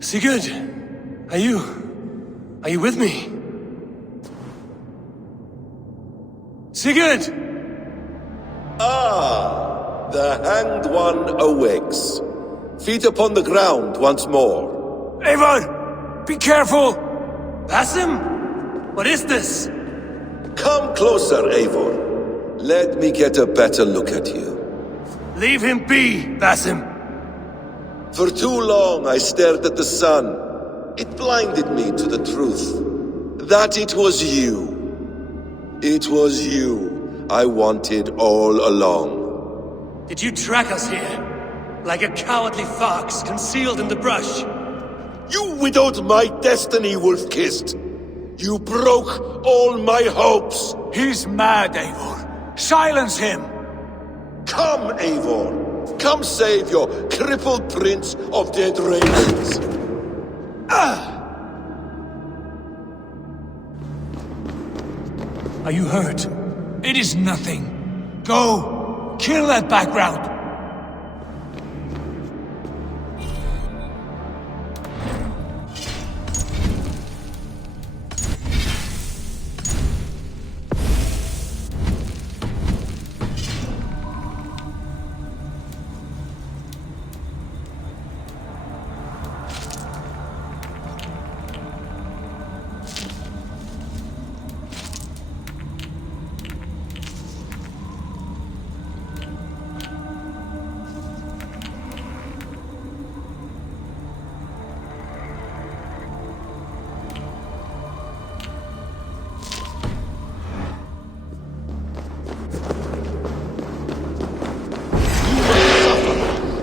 Sigurd, are you with me? Sigurd! Ah, the hanged one awakes. Feet upon the ground once more. Eivor! Be careful! Basim? What is this? Come closer, Eivor. Let me get a better look at you. Leave him be, Basim. For too long I stared at the sun. It blinded me to the truth. That it was you. It was you I wanted all along. Did you track us here? Like a cowardly fox concealed in the brush? You widowed my destiny, wolf-kissed. You broke all my hopes. He's mad, Eivor. Silence him! Come, Eivor. Come save your crippled prince of dead ravens. Are you hurt? It is nothing. Go! Kill that background!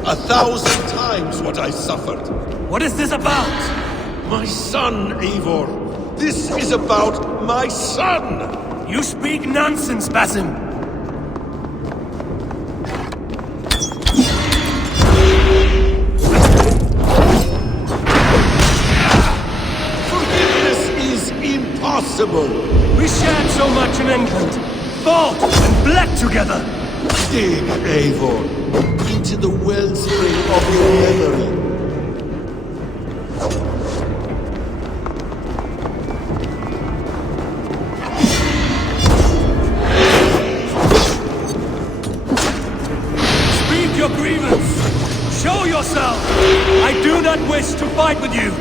A 1,000 times what I suffered. What is this about? My son, Eivor. This is about my son! You speak nonsense, Basim! Forgiveness is impossible! We shared so much in England, fought and bled together! Dig, Eivor, into the wellspring of your memory. Speak your grievance! Show yourself! I do not wish to fight with you!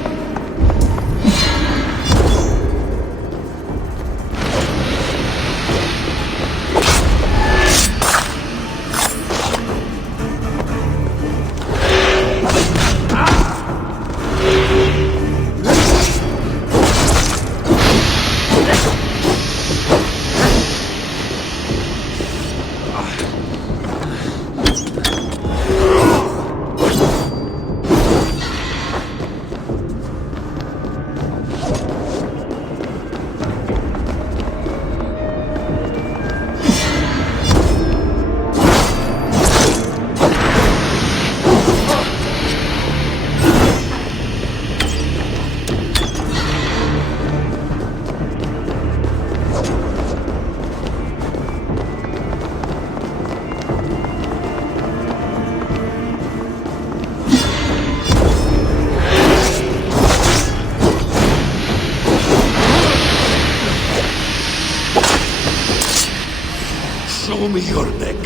Show me your neck.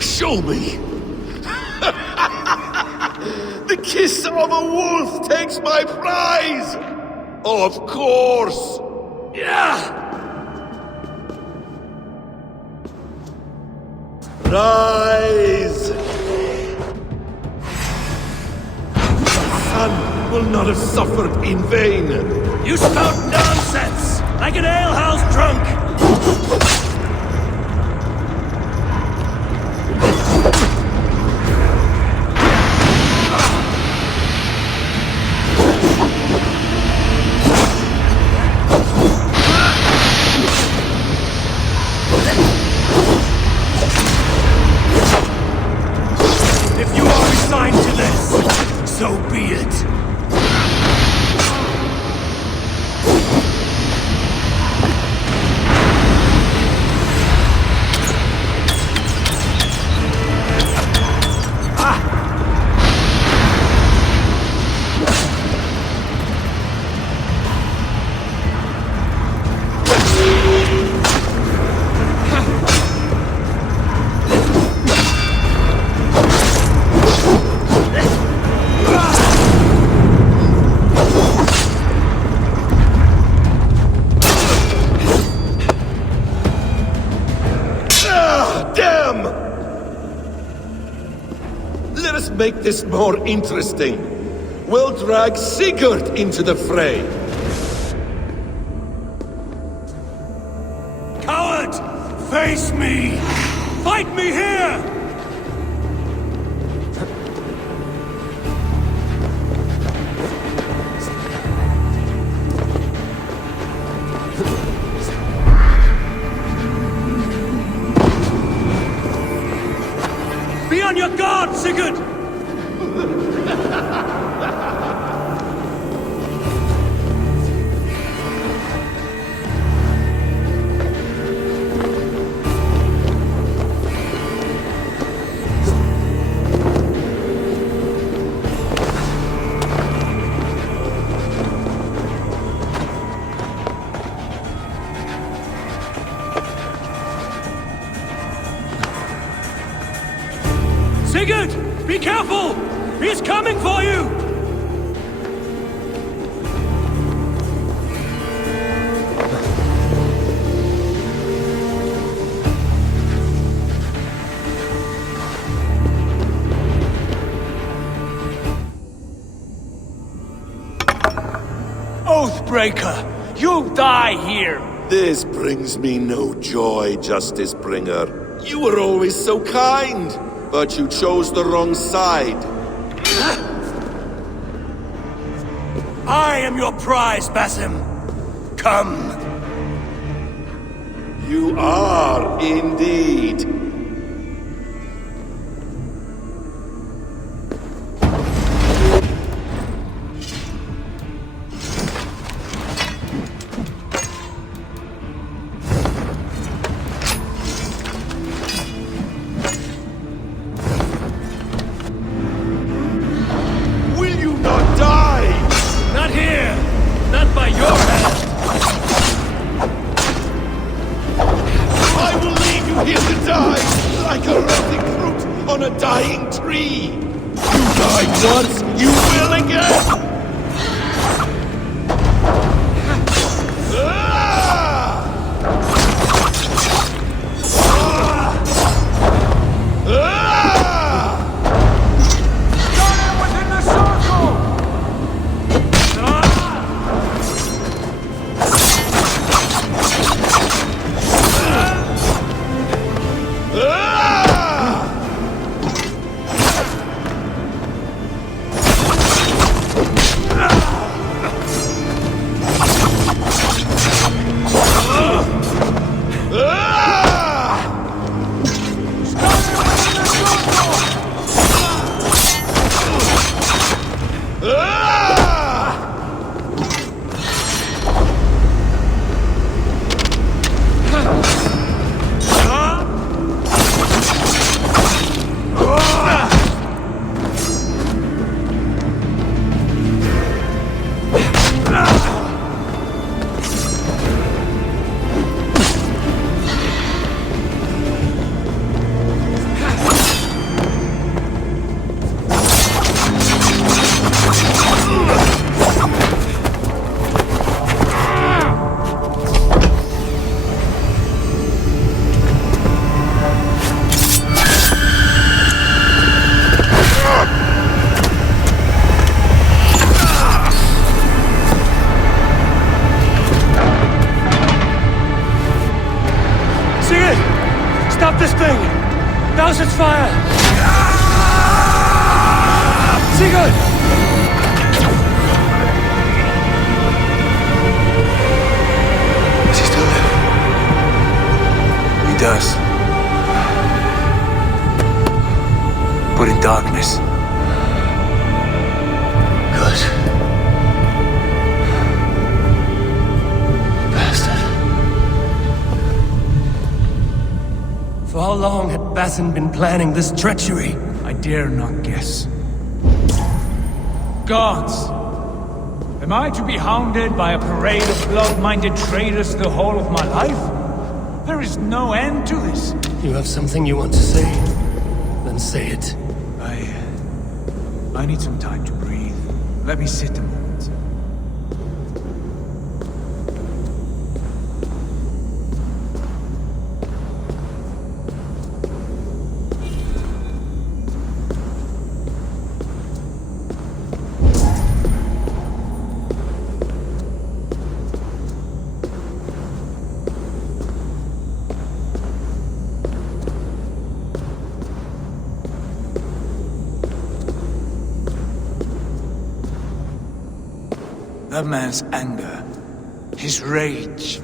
Show me. The kiss of a wolf takes my prize. Of course. Yeah! Rise. My son will not have suffered in vain. You spout nonsense! Like an alehouse drunk! If you are resigned to this, so be it. us make this more interesting. We'll drag Sigurd into the fray. Coward! Face me! Fight me here! Be on your guard, Sigurd! Sigurd! Be careful! He's coming for you! Oathbreaker! You'll die here! This brings me no joy, Justice Bringer. You were always so kind, but you chose the wrong side. I am your prize, Basim. Come. You are indeed. Stop this thing! Douse its fire! Sigurd! Does he still live? He does. But in darkness. Good. For how long had Basim been planning this treachery? I dare not guess. Gods! Am I to be hounded by a parade of blood-minded traitors the whole of my life? There is no end to this. You have something you want to say? Then say it. I need some time to breathe. Let me sit a moment. That man's anger, his rage.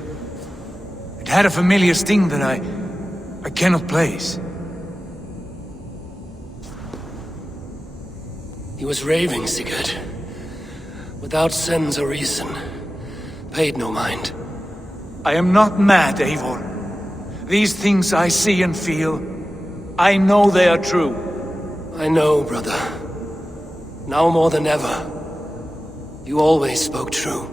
It had a familiar sting that I cannot place. He was raving, Sigurd. Without sense or reason. Paid no mind. I am not mad, Eivor. These things I see and feel, I know they are true. I know, brother. Now more than ever. You always spoke true.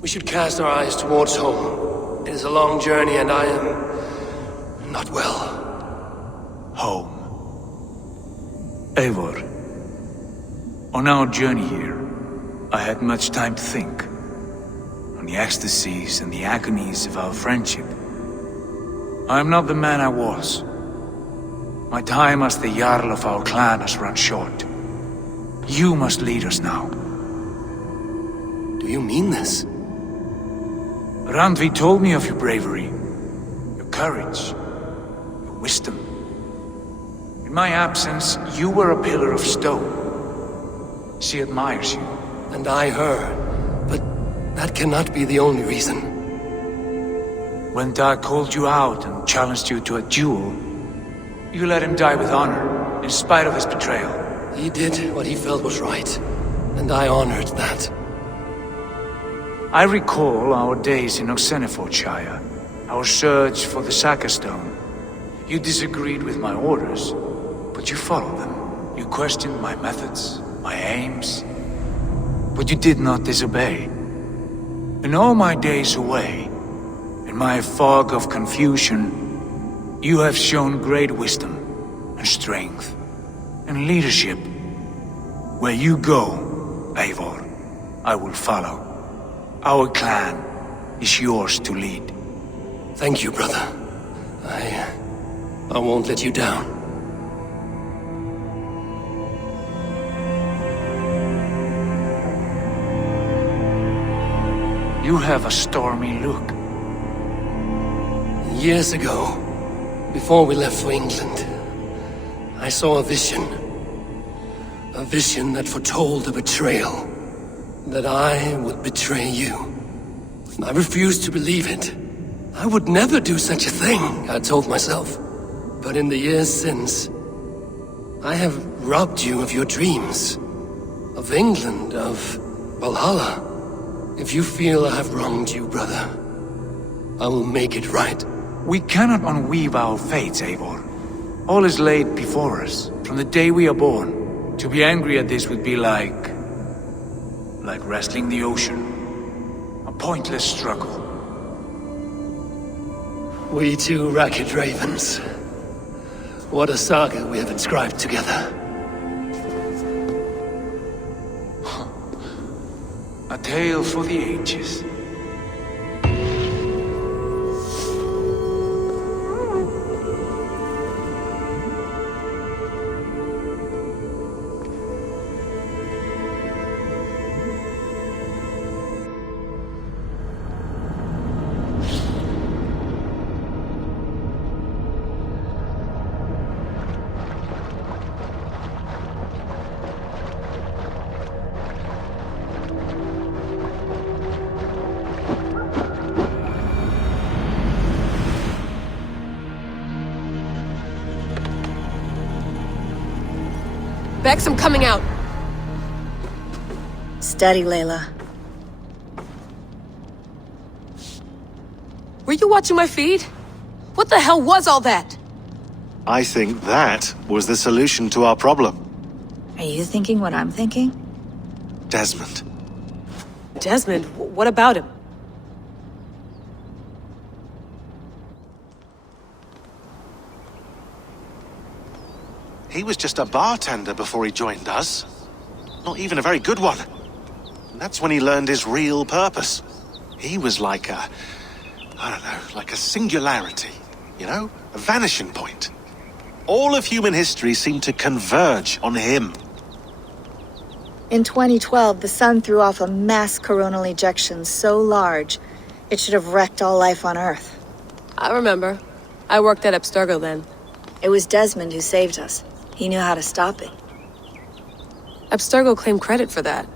We should cast our eyes towards home. It is a long journey and I am... not well. Home. Eivor, on our journey here, I had much time to think. On the ecstasies and the agonies of our friendship. I am not the man I was. My time as the jarl of our clan has run short. You must lead us now. Do you mean this? Randvi told me of your bravery, your courage, your wisdom. In my absence, you were a pillar of stone. She admires you. And I her. But that cannot be the only reason. When Dag called you out and challenged you to a duel, you let him die with honor, in spite of his betrayal. He did what he felt was right, and I honored that. I recall our days in Oxenfordshire, our search for the Saka Stone. You disagreed with my orders, but you followed them. You questioned my methods, my aims, but you did not disobey. In all my days away, in my fog of confusion, you have shown great wisdom and strength and leadership. Where you go, Eivor, I will follow. Our clan is yours to lead. Thank you, brother. I won't let you down. You have a stormy look. Years ago, before we left for England, I saw a vision. A vision that foretold a betrayal. That I would betray you. I refused to believe it. I would never do such a thing, I told myself. But in the years since, I have robbed you of your dreams. Of England, of Valhalla. If you feel I have wronged you, brother, I will make it right. We cannot unweave our fates, Eivor. All is laid before us, from the day we are born. To be angry at this would be like wrestling the ocean. A pointless struggle. We two ragged ravens. What a saga we have inscribed together. A tale for the ages. Bex, I'm coming out. Steady, Layla. Were you watching my feed? What the hell was all that? I think that was the solution to our problem. Are you thinking what I'm thinking? Desmond. Desmond, what about him? He was just a bartender before he joined us. Not even a very good one. And that's when he learned his real purpose. He was like a... I don't know, like a singularity. You know? A vanishing point. All of human history seemed to converge on him. In 2012, the sun threw off a mass coronal ejection so large, it should have wrecked all life on Earth. I remember. I worked at Abstergo then. It was Desmond who saved us. He knew how to stop it. Abstergo claimed credit for that.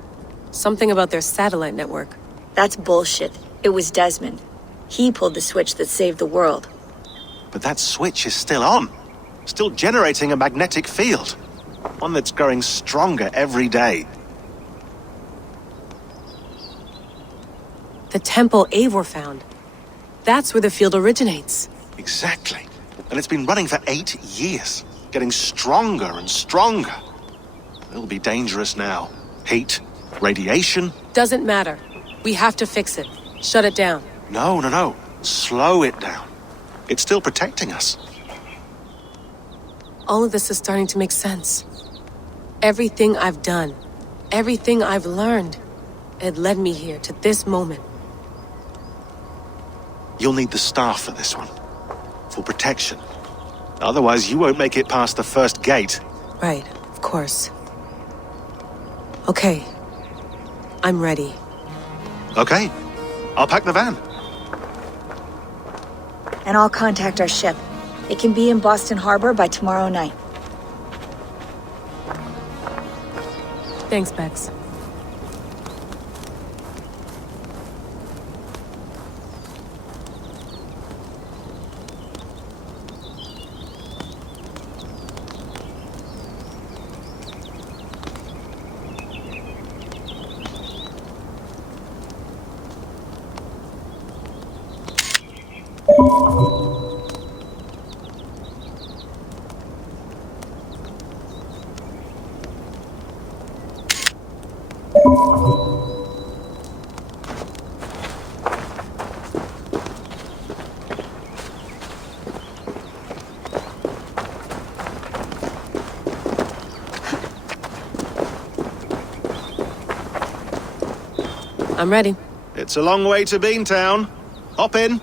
Something about their satellite network. That's bullshit. It was Desmond. He pulled the switch that saved the world. But that switch is still on. Still generating a magnetic field. One that's growing stronger every day. The temple Eivor found. That's where the field originates. Exactly. And it's been running for 8 years. Getting stronger and stronger. It'll be dangerous now. Heat, radiation. Doesn't matter. We have to fix it. Shut it down. No. Slow it down. It's still protecting us. All of this is starting to make sense. Everything I've done, everything I've learned, it led me here to this moment. You'll need the staff for this one. For protection. Otherwise, you won't make it past the first gate. Right, of course. Okay. I'm ready. Okay. I'll pack the van. And I'll contact our ship. It can be in Boston Harbor by tomorrow night. Thanks, Bex. I'm ready. It's a long way to Beantown. Hop in.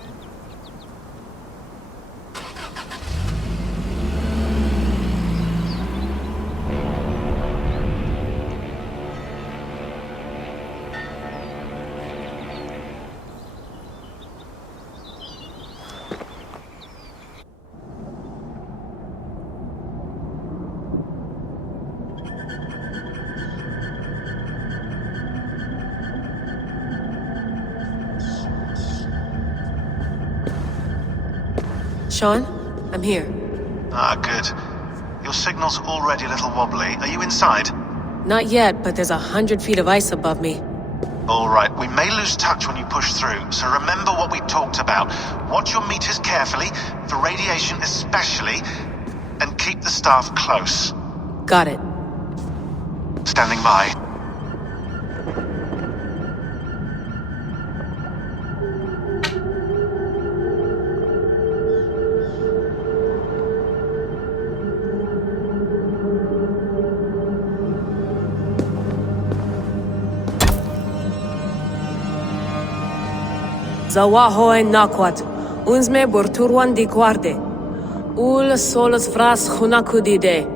Sean, I'm here. Ah, good. Your signal's already a little wobbly. Are you inside? Not yet, but there's 100 feet of ice above me. All right, we may lose touch when you push through, so remember what we talked about. Watch your meters carefully, for radiation especially, and keep the staff close. Got it. Standing by. Zawaho en nakwat, unsme borturwan di guarde. Ul solos vras hunakudide.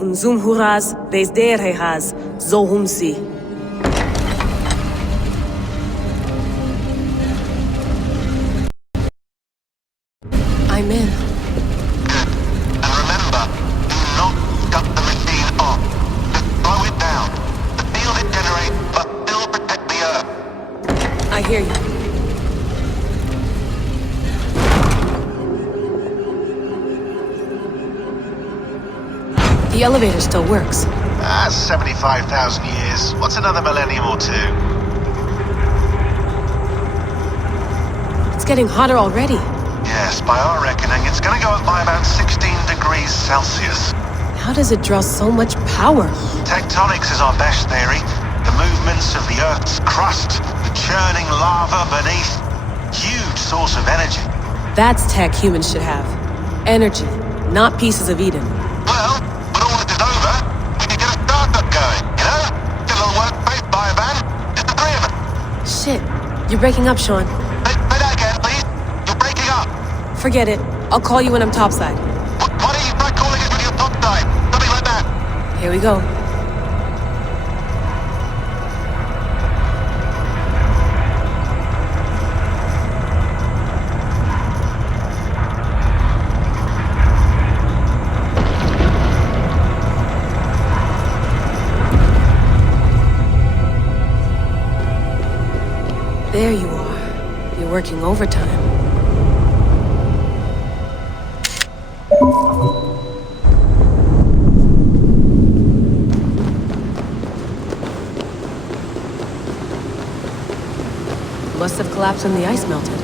Unzum huraz, desderehaz, zohumsi. I'm in. And remember, do not cut the machine off. Just slow it down. The field it generates, but still protect the Earth. I hear you. The elevator still works. 75,000 years. What's another millennium or two? It's getting hotter already. Yes, by our reckoning, it's gonna go up by about 16 degrees Celsius. How does it draw so much power? Tectonics is our best theory. The movements of the Earth's crust, the churning lava beneath. Huge source of energy. That's tech humans should have. Energy, not pieces of Eden. Well, when all this is over, we can get a startup going, you know? Get a little workspace, buy a van, just the three of us. Shit, you're breaking up, Sean. Say that again, please. You're breaking up. Forget it. I'll call you when I'm topside. Why don't you try calling us when you're topside? Something like that. Here we go. working overtime. Must have collapsed when the ice melted.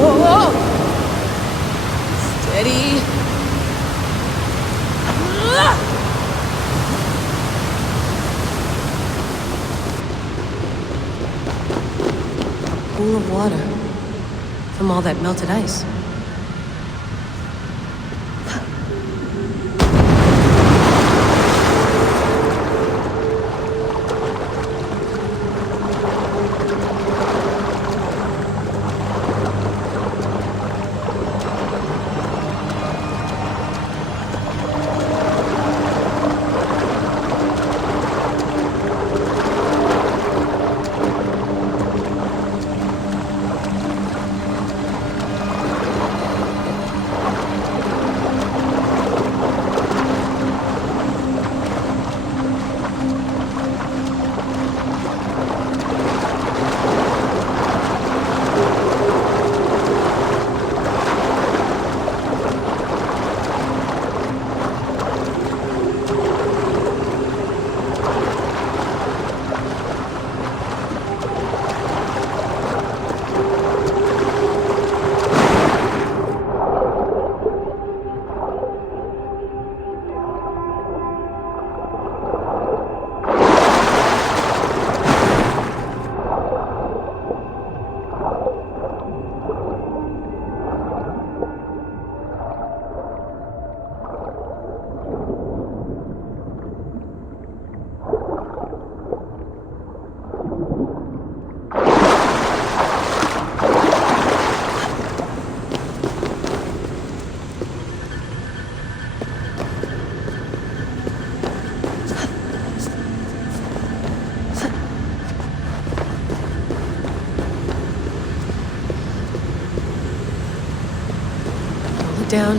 Whoa! Steady. Pool of water from all that melted ice. Down.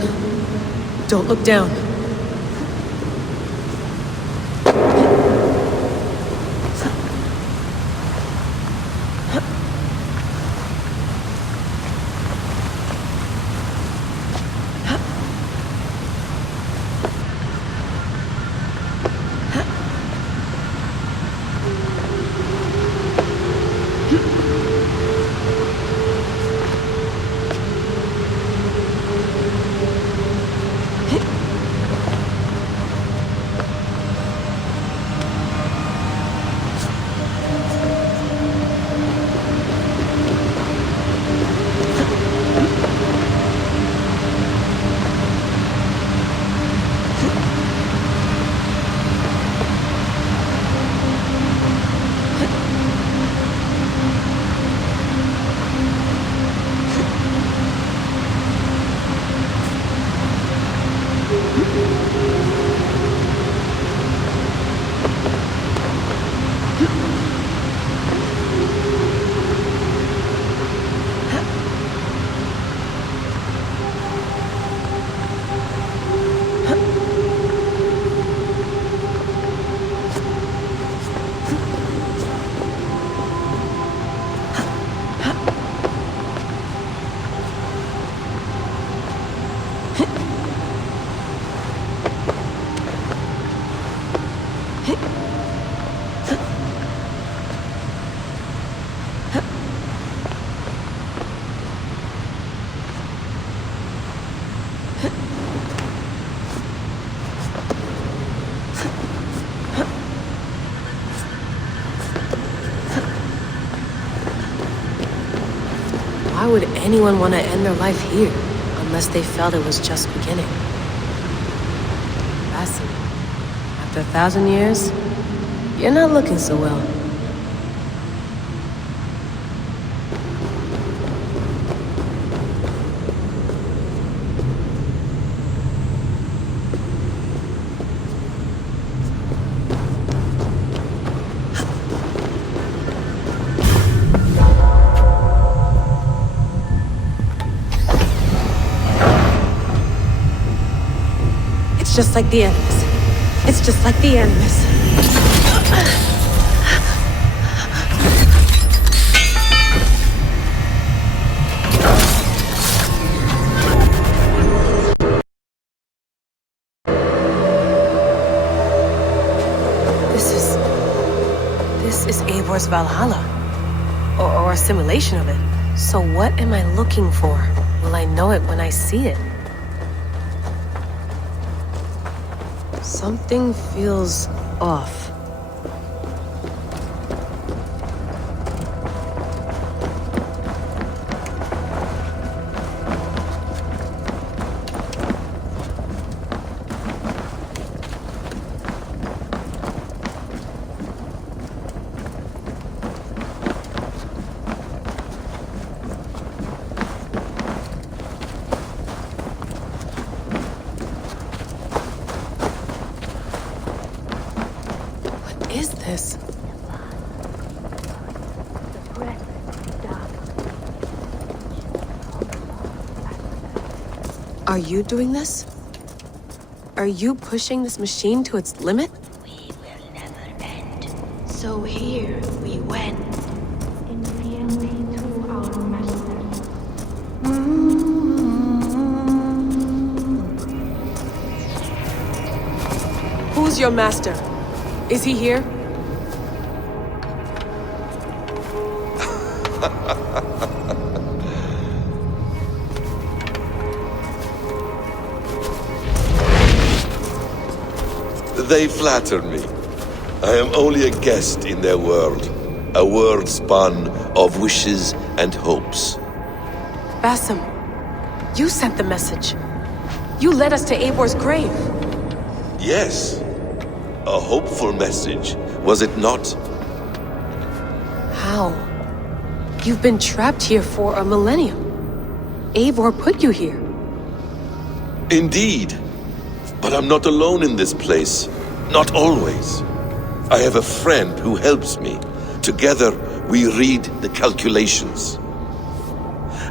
Don't look down. Why would anyone want to end their life here, unless they felt it was just beginning? Fascinating. After 1,000 years, you're not looking so well. just like the Animus. It's just like the Animus. This is Eivor's Valhalla. Or a simulation of it. So what am I looking for? Will I know it when I see it? Something feels off. What is this? Are you doing this? Are you pushing this machine to its limit? We will never end. So here we went. In fealty to our masters. Who's your master? Is he here? They flatter me. I am only a guest in their world. A world spun of wishes and hopes. Basim, you sent the message. You led us to Eivor's grave. Yes. A hopeful message, was it not? How? You've been trapped here for a millennium. Eivor put you here. Indeed. But I'm not alone in this place. Not always. I have a friend who helps me. Together, we read the calculations.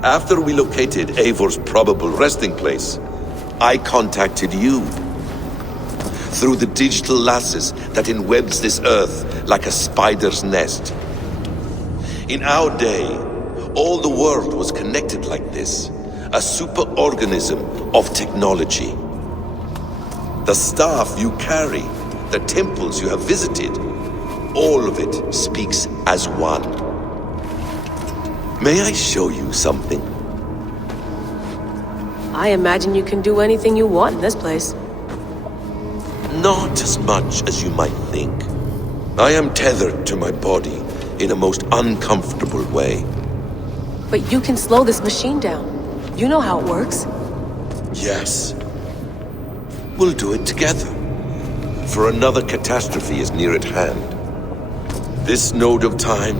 After we located Eivor's probable resting place, I contacted you. Through the digital lasses that enwebs this earth like a spider's nest. In our day, all the world was connected like this. A superorganism of technology. The staff you carry, the temples you have visited, all of it speaks as one. May I show you something? I imagine you can do anything you want in this place. Not as much as you might think. I am tethered to my body in a most uncomfortable way. But you can slow this machine down. You know how it works. Yes. We'll do it together. For another catastrophe is near at hand. This node of time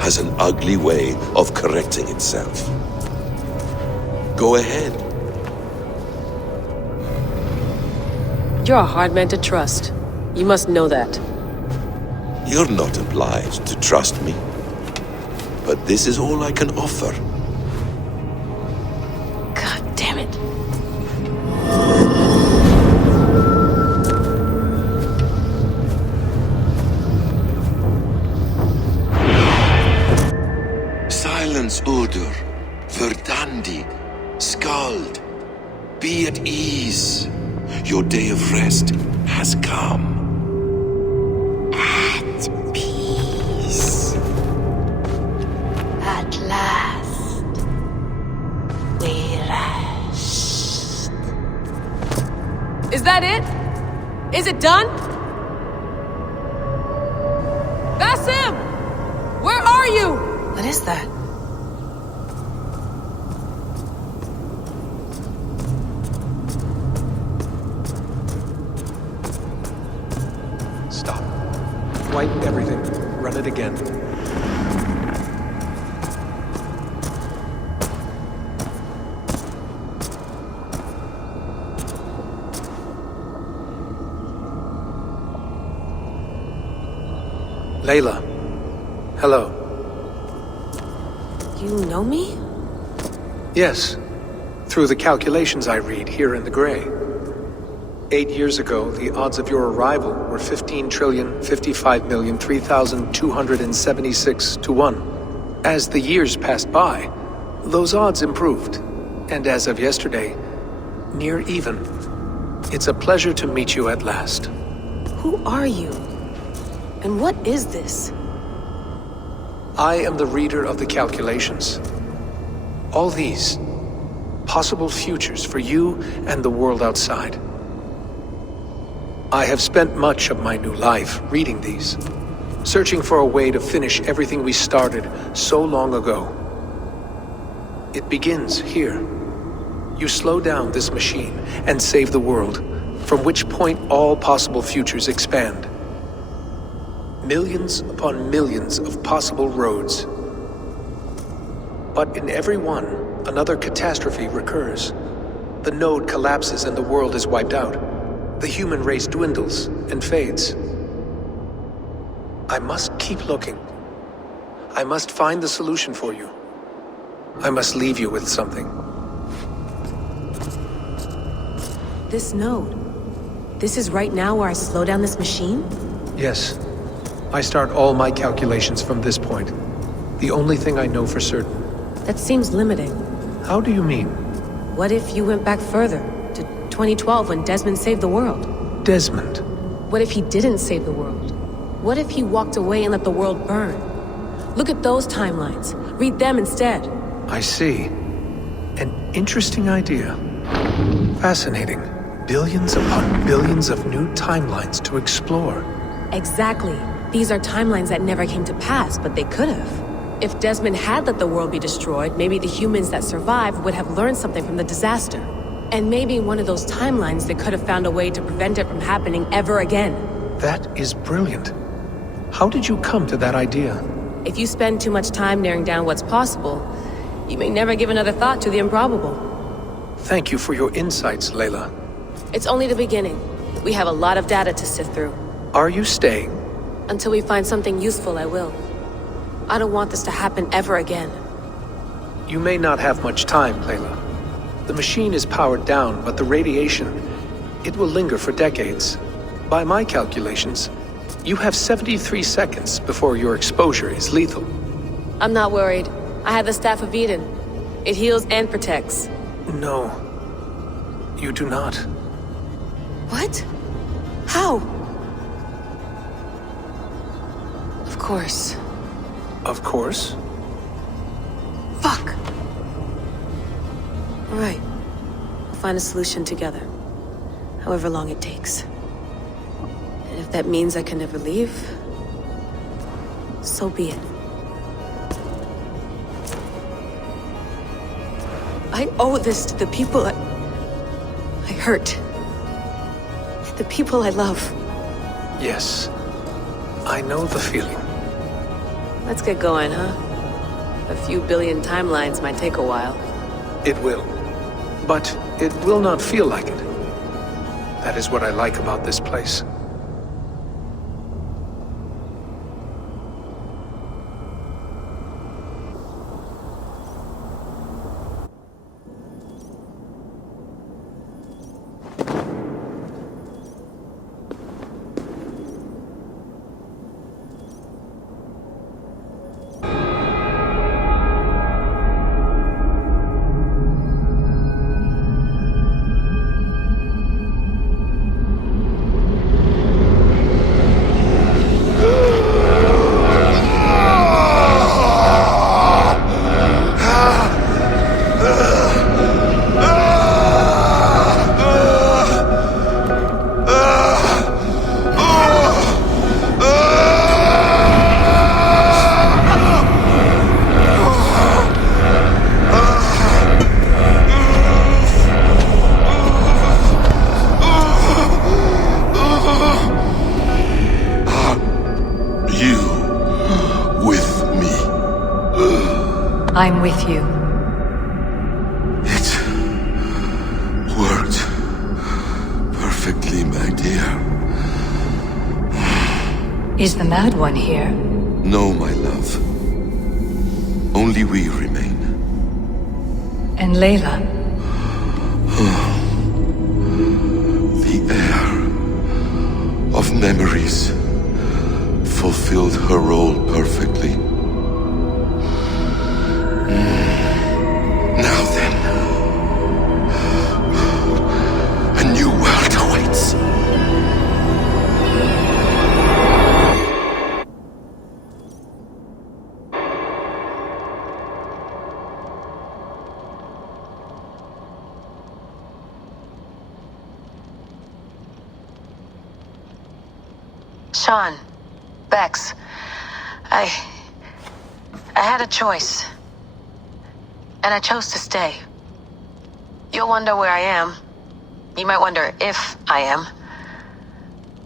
has an ugly way of correcting itself. Go ahead. You're a hard man to trust. You must know that. You're not obliged to trust me. But this is all I can offer. God damn it. Silence, Udur. Verdandi. Skald. Be at ease. Your day of rest has come. At peace. At last. We rest. Is that it? Is it done? Basim! Where are you? What is that? Stop. Wipe everything. Run it again. Layla. Hello. You know me? Yes. Through the calculations I read here in the gray. 8 years ago, the odds of your arrival were 15,055,003,276 to 1. As the years passed by, those odds improved, and as of yesterday, near even. It's a pleasure to meet you at last. Who are you? And what is this? I am the reader of the calculations. All these, possible futures for you and the world outside. I have spent much of my new life reading these, searching for a way to finish everything we started so long ago. It begins here. You slow down this machine and save the world, from which point all possible futures expand. Millions upon millions of possible roads. But in every one, another catastrophe recurs. The node collapses and the world is wiped out. The human race dwindles and fades. I must keep looking. I must find the solution for you. I must leave you with something. This node. This is right now where I slow down this machine? Yes. I start all my calculations from this point. The only thing I know for certain. That seems limiting. How do you mean? What if you went back further, to 2012 when Desmond saved the world? Desmond? What if he didn't save the world? What if he walked away and let the world burn? Look at those timelines. Read them instead. I see. An interesting idea. Fascinating. Billions upon billions of new timelines to explore. Exactly. These are timelines that never came to pass, but they could have. If Desmond had let the world be destroyed, maybe the humans that survived would have learned something from the disaster. And maybe in one of those timelines they could have found a way to prevent it from happening ever again. That is brilliant. How did you come to that idea? If you spend too much time narrowing down what's possible, you may never give another thought to the improbable. Thank you for your insights, Layla. It's only the beginning. We have a lot of data to sift through. Are you staying? Until we find something useful, I will. I don't want this to happen ever again. You may not have much time, Layla. The machine is powered down, but the radiation, it will linger for decades. By my calculations, you have 73 seconds before your exposure is lethal. I'm not worried. I have the Staff of Eden. It heals and protects. No, you do not. What? How? Of course. Of course. Fuck! All right. We'll find a solution together. However long it takes. And if that means I can never leave, so be it. I owe this to the people I hurt. The people I love. Yes. I know the feeling. Let's get going, huh? A few billion timelines might take a while. It will. But it will not feel like it. That is what I like about this place. I'm with you. It worked perfectly, my dear. Is the Mad One here? No, my love. Only we remain. And Layla? The end. of memories fulfilled her role perfectly. Now then, a new world awaits. Sean, Bex, I had a choice. And I chose to stay. You'll wonder where I am. You might wonder if I am.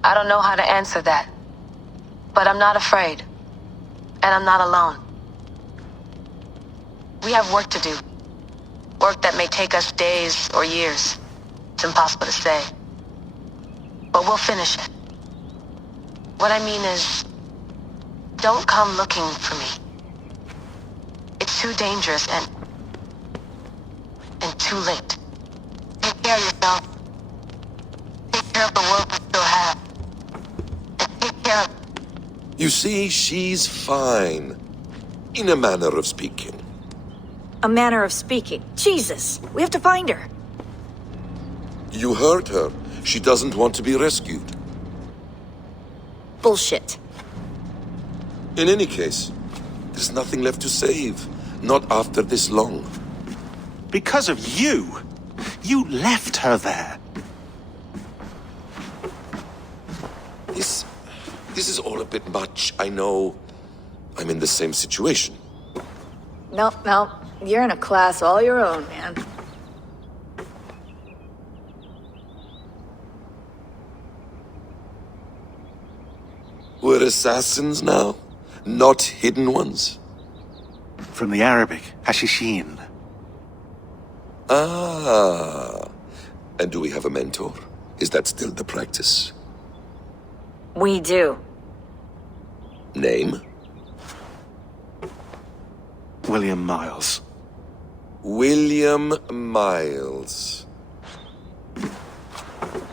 I don't know how to answer that. But I'm not afraid. And I'm not alone. We have work to do. Work that may take us days or years. It's impossible to say. But we'll finish it. What I mean is, don't come looking for me. It's too dangerous and too late. Take care of yourself. Take care of the world we still have. And take care of... You see, she's fine. In a manner of speaking. A manner of speaking. Jesus, we have to find her. You heard her. She doesn't want to be rescued. Bullshit. In any case, there's nothing left to save. Not after this long. Because of you! You left her there. This is all a bit much, I know. I'm in the same situation. Nope. You're in a class all your own, man. We're assassins now? Not hidden ones? From the Arabic, Hashishin. Ah. And do we have a mentor? Is that still the practice? We do. Name? William Miles. William Miles.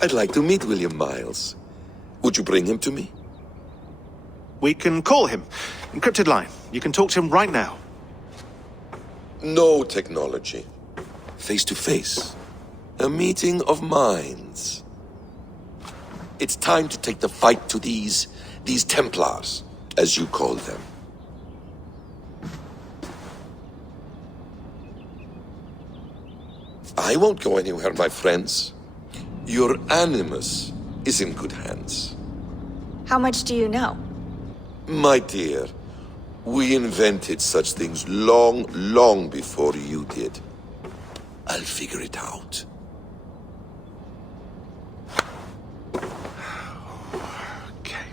I'd like to meet William Miles. Would you bring him to me? We can call him. Encrypted line. You can talk to him right now. No technology. Face to face. A meeting of minds. It's time to take the fight to these Templars, as you call them. I won't go anywhere, my friends. Your animus is in good hands. How much do you know? My dear, we invented such things long before you did. I'll figure it out. Okay.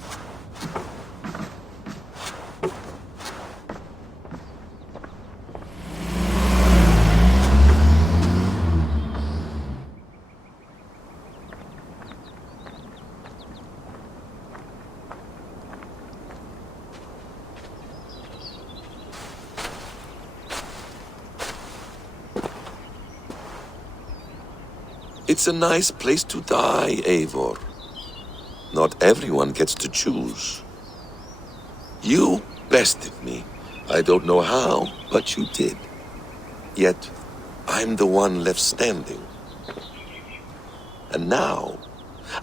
It's a nice place to die, Eivor. Not everyone gets to choose. You bested me. I don't know how, but you did. Yet, I'm the one left standing. And now,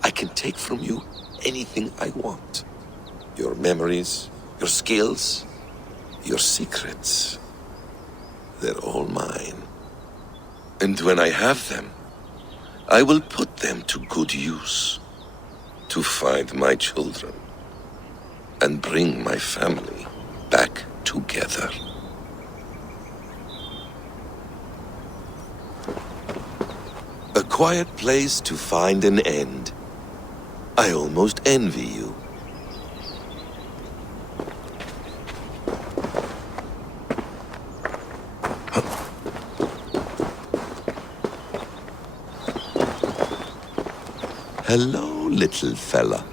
I can take from you anything I want. Your memories, your skills, your secrets. They're all mine. And when I have them, I will put them to good use. To find my children. And bring my family back together. A quiet place to find an end. I almost envy you. Hello, little fella.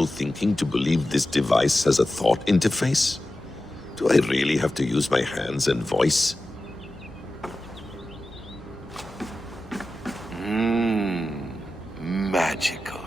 wishful thinking to believe this device has a thought interface? Do I really have to use my hands and voice? Magical.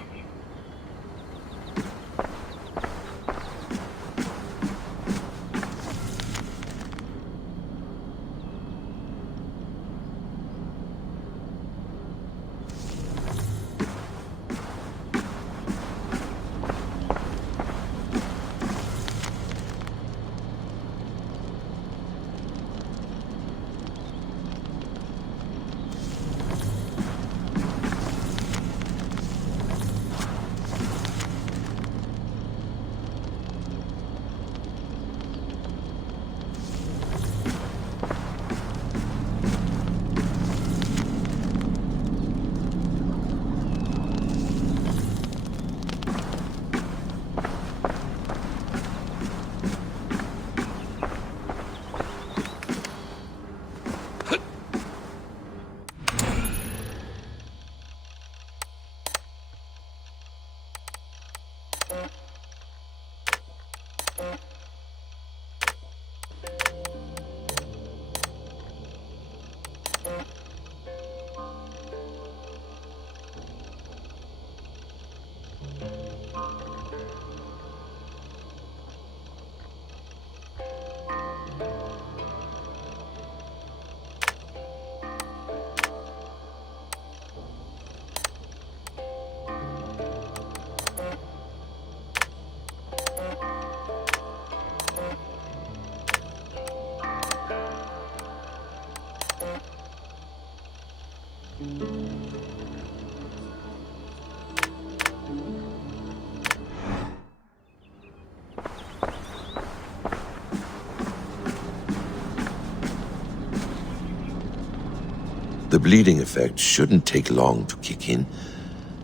The bleeding effect shouldn't take long to kick in.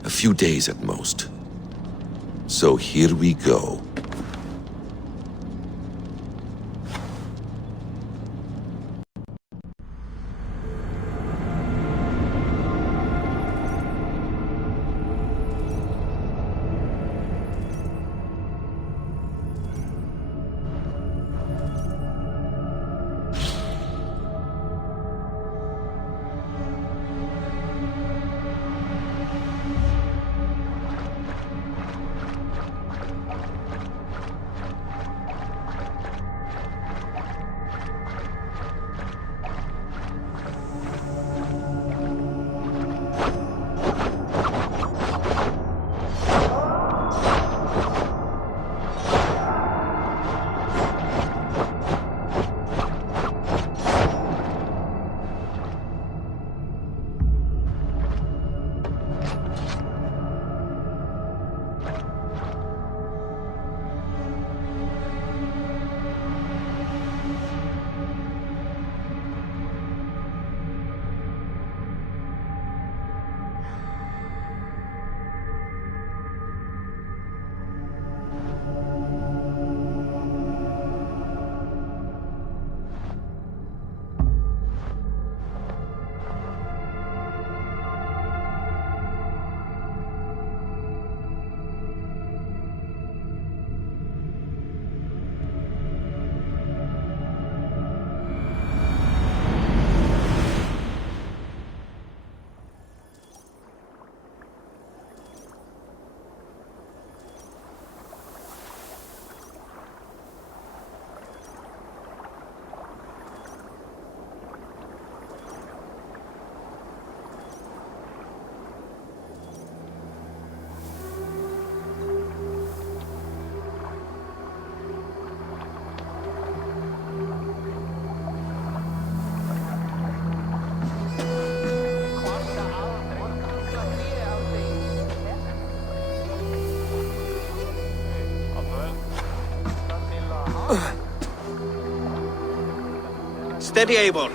A few days at most. So here we go. Steady, Eivor.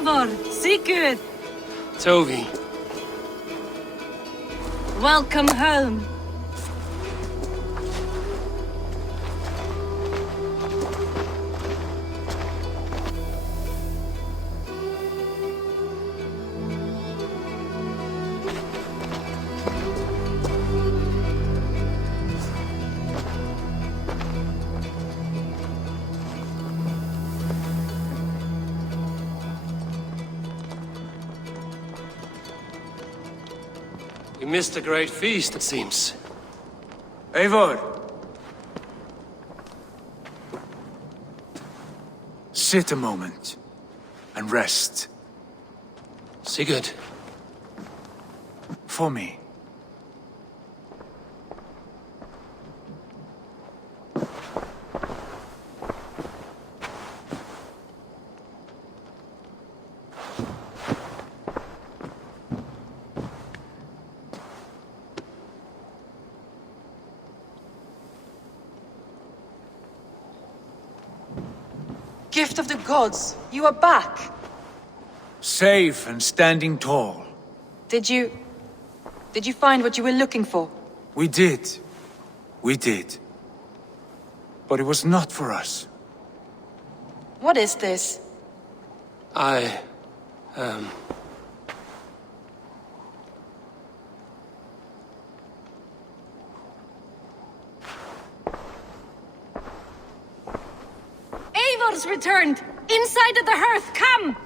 Eivor, Sigurd, Toby. welcome home. We missed a great feast, it seems. Eivor! Sit a moment and rest. Sigurd. For me. Gift of the gods, you are back. Safe and standing tall. Did you find what you were looking for? We did. We did. But it was not for us. What is this? Eivor's returned! Inside of the hearth, come!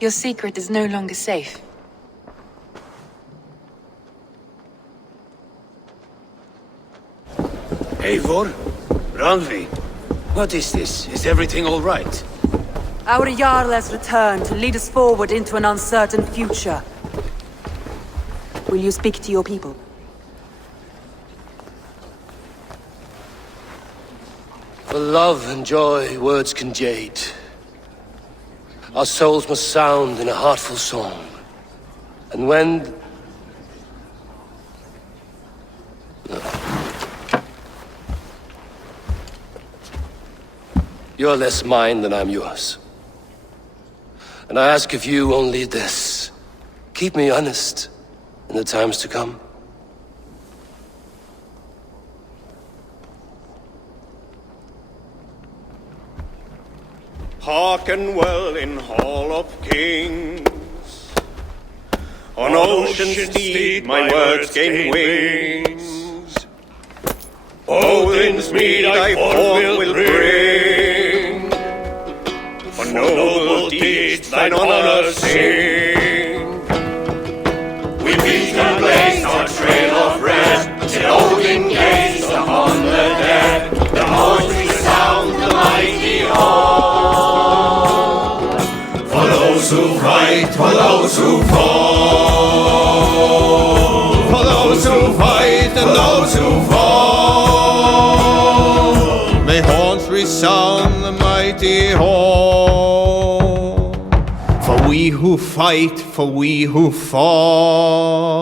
Your secret is no longer safe. Eivor? Rangvi? What is this? Is everything all right? Our jarl has returned to lead us forward into an uncertain future. Will you speak to your people? For love and joy, words can jade. Our souls must sound in a heartful song. And when... You're less mine than I'm yours. And I ask of you only this. Keep me honest in the times to come. Hearken well in Hall of Kings. On ocean's steed my words gain wings. Odin's mead I forth will bring. For noble deeds thine honor sing. We beat and blaze our trail of red, till Odin gazed upon the dead. The horns resound the mighty hall. For those who fight, for those who fall. For those who fight and those who fall. May horns resound the mighty hall. For we who fight, for we who fall.